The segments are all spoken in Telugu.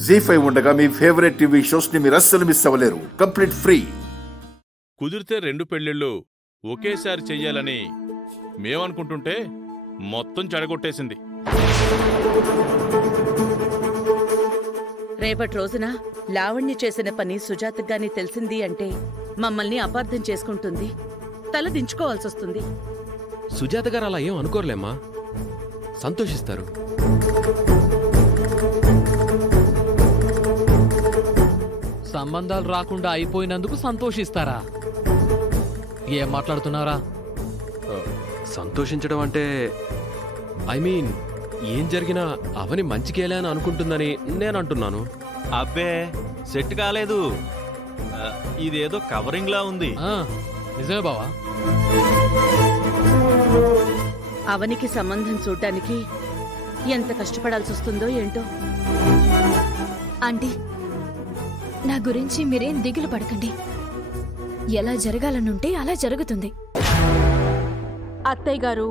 జీ5 ఉండగా మీ ఫేవరెట్ టీవీ షోస్ ని మీరు అస్సలు మిస్ అవ్వలేరు. Complete free. కుదిరితే 2 పెళ్ళిళ్ళు ఒకేసారి చెయ్యాలని మేమనుకుంటుంటే మొత్తం చెడగొట్టేసింది. రేపటి రోజున లావణ్య చేసిన పని సుజాతగాని తెలిసింది అంటే మమ్మల్ని అపార్థం చేసుకుంటుంది, తల దించుకోవాల్సొస్తుంది. సుజాత గారు అలా ఏం అనుకోర్లేమ్మా, సంతోషిస్తారు. సంబంధాలు రాకుండా అయిపోయినందుకు సంతోషిస్తారా? ఏం మాట్లాడుతున్నారా? సంతోషించడం అంటే ఐ మీన్ ఏం జరిగినా అవని మంచికేలే అని అనుకుంటుందని నేను అంటున్నాను. అబ్బే సెట్ కాలేదు, ఇదేదో కవరింగ్ లా ఉంది. నిజమే బావా. అవనికి సంబంధం చూడ్డానికి ఎంత కష్టపడాల్సి వస్తుందో ఏంటో. ఆంటీ, నా గురించి మీరేం దిగులు పడకండి. ఎలా జరగాలనుంటే అలా జరుగుతుంది. అత్తయ్య గారు,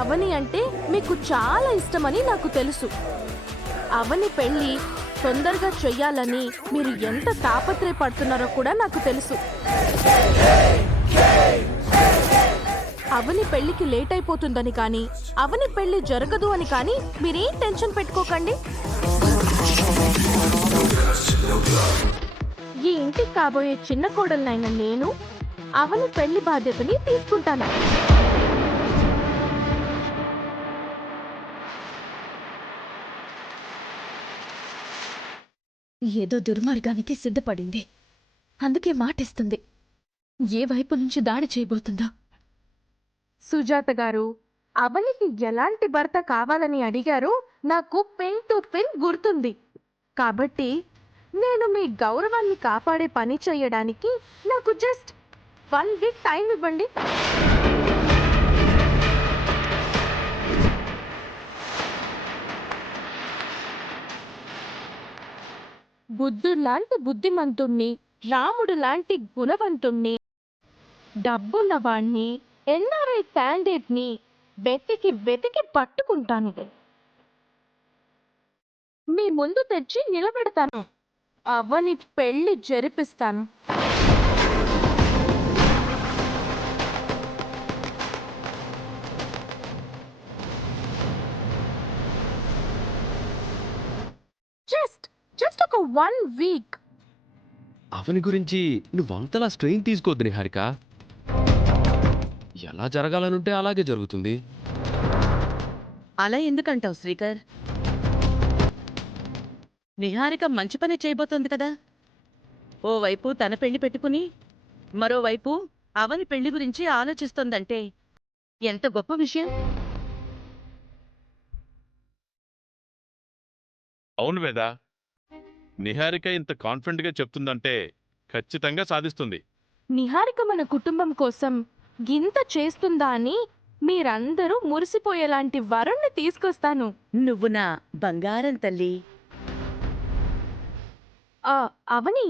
అవని అంటే మీకు చాలా ఇష్టమని నాకు తెలుసు. అవని పెళ్లి తొందరగా చెయ్యాలని మీరు ఎంత తాపత్రయపడుతున్నారో కూడా నాకు తెలుసు. అవని పెళ్లికి లేట్ అయిపోతుందని కానీ, అవని పెళ్లి జరగదు అని కానీ మీరేం టెన్షన్ పెట్టుకోకండి. ఈ ఇంటికి కాబోయే చిన్న కోడలనైన నేను అవని పెళ్లి బాధ్యతని తీసుకుంటాను. ఏదో దుర్మార్గానికి సిద్ధపడింది, అందుకే మాటిస్తుంది. ఏ వైపు నుంచి దాడి చేయబోతుందో. సుజాత గారు, అవనికి ఎలాంటి భర్త కావాలని అడిగారో నాకు పెన్ టు పెన్ గుర్తుంది. కాబట్టి నేను మీ గౌరవాన్ని కాపాడే పని చేయడానికి నాకు జస్ట్ 1 వీక్ టైం ఇవ్వండి. బుద్ధుడు లాంటి బుద్ధిమంతుణ్ణి, రాముడు లాంటి గుణవంతుణ్ణి, డబ్బున్నవాణ్ణి, ఎన్ఆర్ఐ క్యాండిడేట్ని వెతికి వెతికి పట్టుకుంటాను. మీ ముందు తెచ్చి నిలబెడతాను. అవని పెళ్లి జరిపిస్తాను. జస్ట్ ఒక 1 వీక్. అవని గురించి నువ్వు అంతలా స్ట్రెయిన్ తీసుకోవద్దు నిహారిక. ఎలా జరగాలనుంటే అలాగే జరుగుతుంది. అలా ఎందుకంటావు శ్రీకర్? నిహారిక మంచి పని చేయబోతోంది కదా. ఓవైపు తన పెళ్లి పెట్టుకుని మరోవైపు అవని పెళ్లి గురించి ఆలోచిస్తోందంటే ఎంత గొప్ప విషయం. అవును వేదా, నిహారిక ఇంత కాన్ఫిడెంట్గా చెప్తుందంటే ఖచ్చితంగా సాధిస్తుంది. నిహారిక మన కుటుంబం కోసం గింత చేస్తుందా అని మీరందరూ మురిసిపోయేలాంటి వరుణ్ణి తీసుకొస్తాను. నువ్వు నా బంగారం తల్లి. అవని,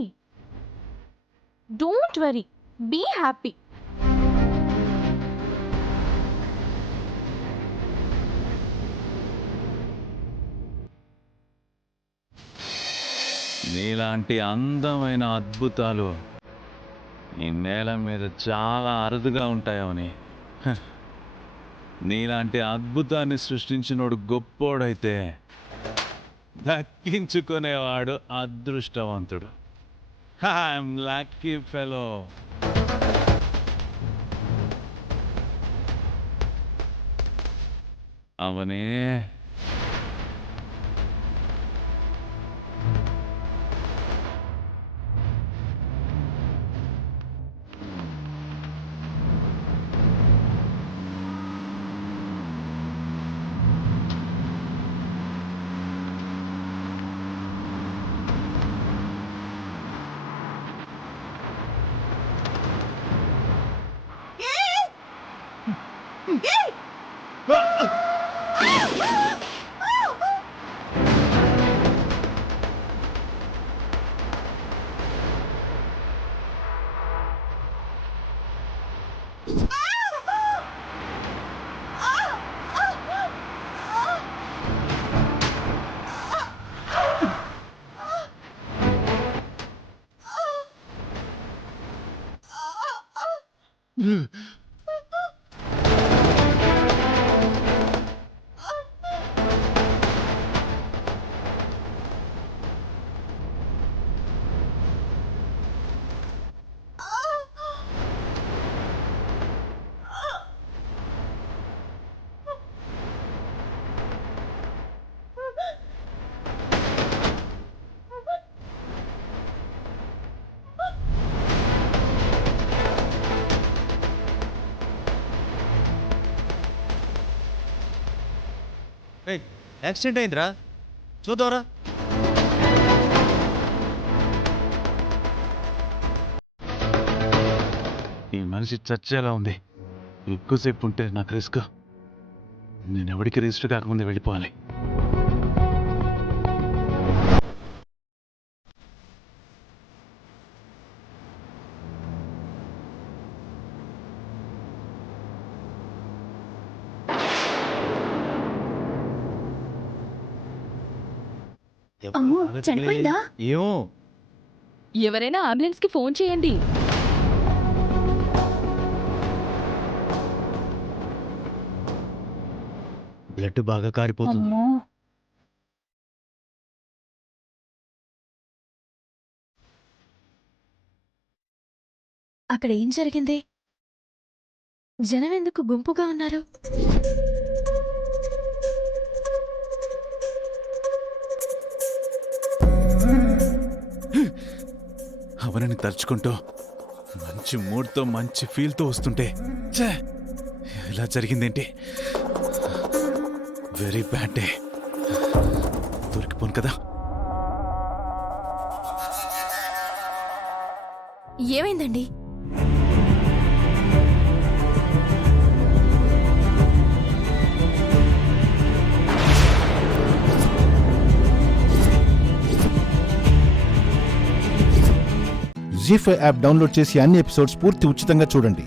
డోంట్ వరీ, బీ హ్యాపీ. నీలాంటి అందమైన అద్భుతాలు ఈ నేల మీద చాలా అరుదుగా ఉంటాయని. నీలాంటి అద్భుతాన్ని సృష్టించినోడు గొప్పోడైతే దక్కించుకునేవాడు అదృష్టవంతుడు. I'm lucky fellow. అవనే యాక్సిడెంట్ అయిందిరా, చూద్దాంరా. ఈ మనిషి చచ్చేలా ఉంది. ఎక్కువసేపు ఉంటే నాకు రిస్క్. నేను ఎవరికి రిజిస్టర్ కాకముందే వెళ్ళిపోవాలి. అమ్మో, చనిపోయిందా? ఏమో, ఎవరైనా అంబులెన్స్ కి ఫోన్ చేయండి. బ్లడ్ బాగా కారిపోతుంది. అమ్మో, అక్కడ ఏం జరిగింది? జనం ఎందుకు గుంపుగా ఉన్నారు? అవనని తలుచుకుంటూ మంచి మూడ్తో మంచి ఫీల్తో వస్తుంటే ఛే, ఇలా జరిగిందేంటి? Very bad day. దొరికిపోను కదా. ఏమైందండి? జీ5 యాప్ డౌన్లోడ్ చేసి అన్ని ఎపిసోడ్స్ పూర్తి ఉచితంగా చూడండి.